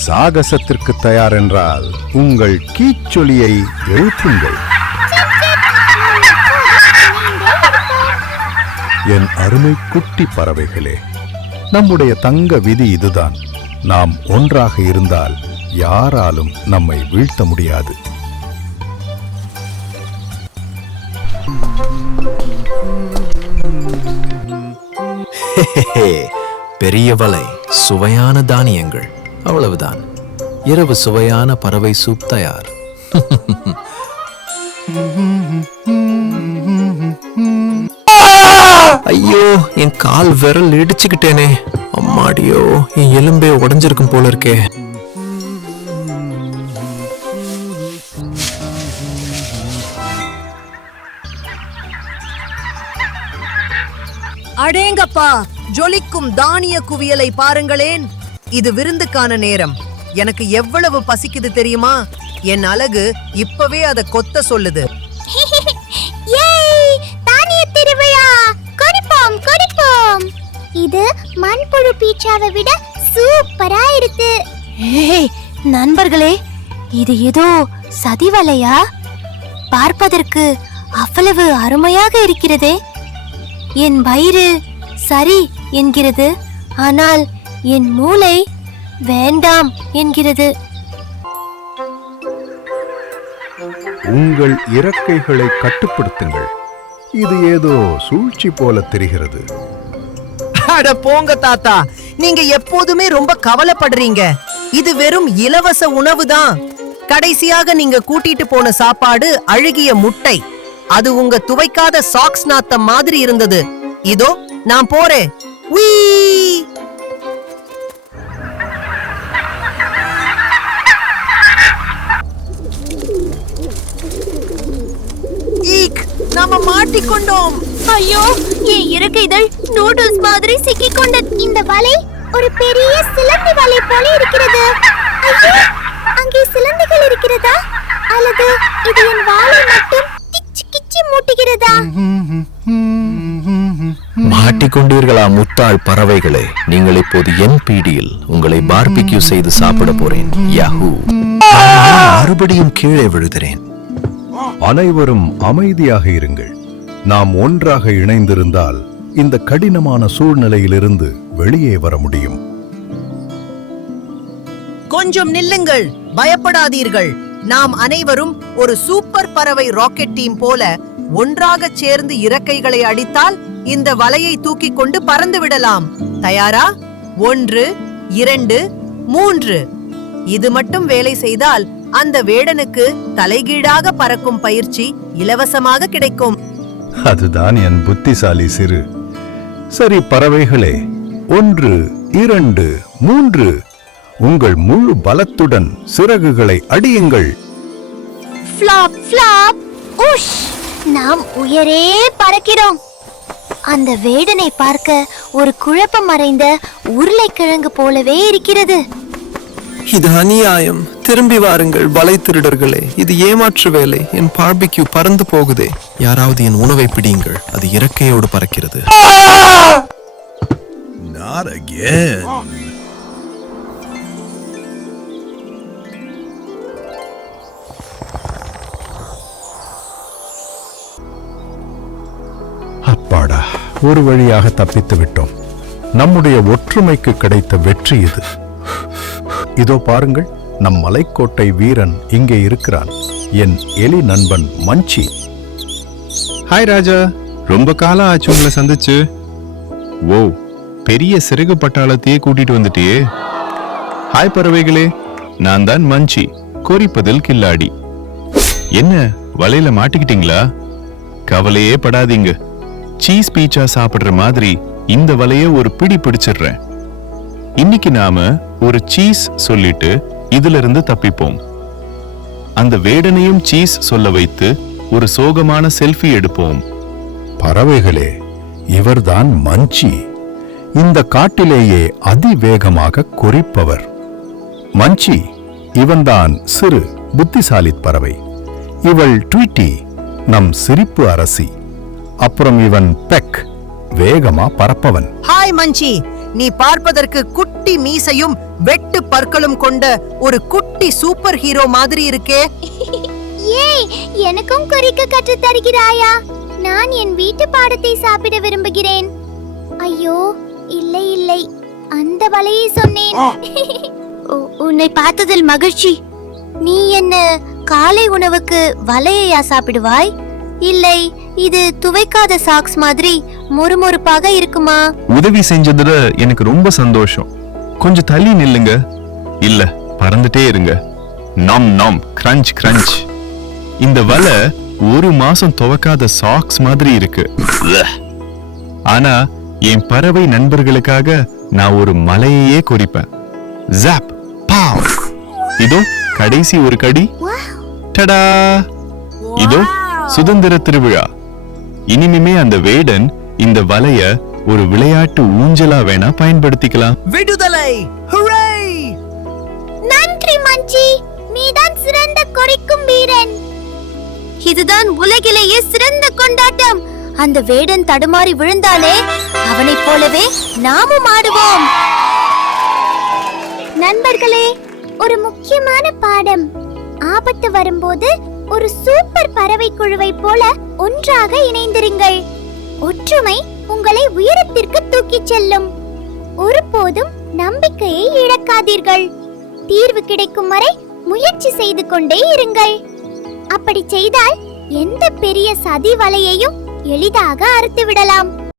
சாகசத்திற்கு தயார் என்றால் உங்கள் கீச்சொலியை எழுப்புங்கள். என் அருமை குட்டி பறவைகளே, நம்முடைய தங்க விதி இதுதான். நாம் ஒன்றாக இருந்தால் யாராலும் நம்மை வீழ்த்த முடியாது. பெரிய வலை, சுவையான தானியங்கள், அவ்வளவுதான். இரவு சுவையான பறவை சூப் தயார். ஐயோ, என் கால் விரல் இடிச்சுக்கிட்டேனே. அம்மாடியோ, என் எலும்பே உடைஞ்சிருக்கும் போல இருக்கே. அடேங்கப்பா, ஜொலிக்கும் தானிய குவியலை பாருங்களேன். இது விருந்துக்கான நேரம். எனக்கு எவ்வளவு பசிக்குது தெரியுமா? என் அழகு இப்பவே அதை கொத்த சொல்லுது. தானிய திருவிழா, கொடிப்போம் கொடிப்போம். இது மண்புழு பீட்சாவை விட சூப்பரா இருக்கு. நண்பர்களே, இது ஏதோ சதி வலையா? பார்ப்பதற்கு அவ்வளவு அருமையாக இருக்கிறதே. என் வயிறு சரி என்கிறது, ஆனால் என் மூளை வேண்டாம் என்கிறது. உங்கள் இறக்கைகளை கட்டுப்படுத்துங்கள். இது ஏதோ சூழ்ச்சி போல தெரிகிறது. அட போங்க தாத்தா, நீங்க எப்போதுமே ரொம்ப கவலைப்படுறீங்க. இது வெறும் இலவச உணவு தான். கடைசியாக நீங்க கூட்டிட்டு போன சாப்பாடு அழுகிய முட்டை. அது உங்க துவைக்காத சாக்ஸ் நாத்தம் மாதிரி இருந்தது. இதோ நான் போறேன். நாம மாட்டிக்கொண்டோம். ஐயோ, என் இறக்கைகள் நூடுல்ஸ் மாதிரி சிக்கிக்கொண்ட இந்த வலை ஒரு பெரிய சிலந்தி வலை போல இருக்கிறது. ஐயோ, அங்கே சிலந்திகள் இருக்கிறதா? அல்லது இது என் வாலை மட்டும் கிச்சி கிச்சி மூட்டுகிறதா? மாட்டிக்கொண்டீர்களா முட்டாள் பறவைகளே? நீங்கள் இப்போது என் பீடியில் உங்களை பார்பிக்யூ செய்து சாப்பிட போறேன். யாஹூ! மறுபடியும் கீழே விழுகிறேன். அனைவரும் அமைதியாக இருங்கள். நாம் ஒன்றாக இணைந்திருந்தால் இந்த கடினமான சூழ்நிலையிலிருந்து வெளியே வர முடியும். கொஞ்சம் நில்லுங்கள், பயப்படாதீர்கள். நாம் அனைவரும் ஒரு சூப்பர் பறவை ராக்கெட் டீம் போல ஒன்றாக சேர்ந்து இறக்கைகளை அடித்தால் இந்த வலையை தூக்கி கொண்டு பறந்து விடலாம். தயாரா? 1, 2, 3. இது மட்டும் வேலை செய்தால் அந்த வேடனுக்கு தலைகீழாக பறக்கும் பயிற்சி இலவசமாக கிடைக்கும். அதுதான் என் புத்திசாலி சிறு. சரி பறவைகளே, 1, 2, 3. உங்கள் முழு பலத்துடன் சிறகுகளை அடியுங்கள். ஃப்ளாப் ஃப்ளாப் உஷ்! நாம் உயரே பறக்கிறோம். அந்த வேடனை பார்க்க ஒரு குழப்பம் மறைந்த உருளைக்கிழங்கு போலவே இருக்கிறது. இது அநியாயம். திரும்பி வாருங்கள் வலை திருடர்களே, இது ஏமாற்று வேலை. என் பார்பிக்யூ பறந்து போகுதே. யாராவது என் உணவை பிடியுங்கள், அது இறக்கையோடு பறக்கிறது. Not again. அப்பாடா, ஒரு வழியாக தப்பித்து விட்டோம். நம்முடைய ஒற்றுமைக்கு கிடைத்த வெற்றி இது. இதோ பாருங்கள், நம் மலைக்கோட்டை வீரன் இங்கே இருக்கிறான். என் எலி நண்பன் மஞ்சி. ஹாய் ராஜா, ரொம்ப காலம் ஆச்சு உங்களை சந்திச்சு. ஓ, பெரிய சிறகு பட்டாளத்தையே கூட்டிட்டு வந்துட்டியே. ஹாய் பறவைகளே, நான் தான் மஞ்சி, கொறிப்பதில் கில்லாடி. என்ன, வலையில மாட்டிக்கிட்டீங்களா? கவலையே படாதீங்க. சீஸ் பீட்சா சாப்பிடுற மாதிரி இந்த வலைய ஒரு பிடி பிடிச்சிடுறேன். இன்னைக்கு நாம ஒரு சீஸ் சொல்லிட்டு இதுல இருந்து தப்பிப்போம். அந்த வேடனையும் சீஸ் சொல்ல வைத்து ஒரு சோகமான செல்ஃபி எடுப்போம். பறவைகளே, இவர்தான் மஞ்சி. இந்த காட்டிலேயே அதிவேகமாக கொறிப்பவர். மஞ்சி, இவன்தான் சிறு புத்திசாலி பறவை. இவள் ட்வீட்டி, நம் சிரிப்பு அரசி. அப்புறம் இவன் பெக், வேகமா பறப்பவன். ஹாய் மஞ்சி, நீ பார்ப்பதற்கு குட்டி மீசையும் வெட்டு பற்களும் கொண்ட ஒரு குட்டி சூப்பர் ஹீரோ மாதிரி இருக்கே. ஏய், எனக்கும் குறிக்க கற்றுத் தருகிறாயா? நான் என் வீட்டு பாடத்தை சாப்பிட விரும்புகிறேன். ஐயோ, இல்லை இல்லை, அந்த வலையை சொன்னேன். உன்னை பார்த்ததில் மகிழ்ச்சி. நீ என்ன காலை உணவுக்கு வலையா சாப்பிடுவாய்? இல்லை, இது துவைக்காத சாக்ஸ் மாதிரி மொறுமொறுப்பாக இருக்குமா? உதவி செஞ்சதுல எனக்கு ரொம்ப சந்தோஷம். கொஞ்சம் தள்ளி நில்லுங்க. இல்ல, பறந்துட்டே இருங்க. நாம் நாம் கிரஞ்ச் கிரஞ்ச். இந்த வலை 1 மாசம் துவைக்காத சாக்ஸ் மாதிரி இருக்கு. ஆனா என் பறவை நண்பர்களுக்காக நான் ஒரு மலையையே குறிப்பேன். ஜாப் பாவ். இதோ கடைசி ஒரு கடி. டடா! இதோ சுதந்திர திருவிழா. இனிமே அந்த வேடன் இந்த வலைய ஒரு விளையாட்டு ஊஞ்சலா வேணா பயன்படுத்திக்கலாம். விடுதலை! ஹூரே! நன்றி மஞ்சி, நீதான் சிறந்த குறிக்கும் வீரன். இதுதான் உலகிலேயே சிறந்த கொண்டாட்டம். அந்த வேடன் தடுமாறி விழுந்தாலே அவனைப் போலவே நாமும் ஆடுவோம். நண்பர்களே, ஒரு முக்கியமான பாடம். ஆபத்து வரும்போது ஒரு சூப்பர் பறவை குழுவை போல ஒன்றாக இணைந்திருங்கள். ஒற்றுமை உங்களை உயரத்திற்கு தூக்கிச் செல்லும். ஒருபோதும் நம்பிக்கையை இழக்காதீர்கள். தீர்வு கிடைக்கும் வரை முயற்சி செய்து கொண்டே இருங்கள். அப்படி செய்தால் எந்த பெரிய சதி வலையையும் எளிதாக அறுத்து விடலாம்.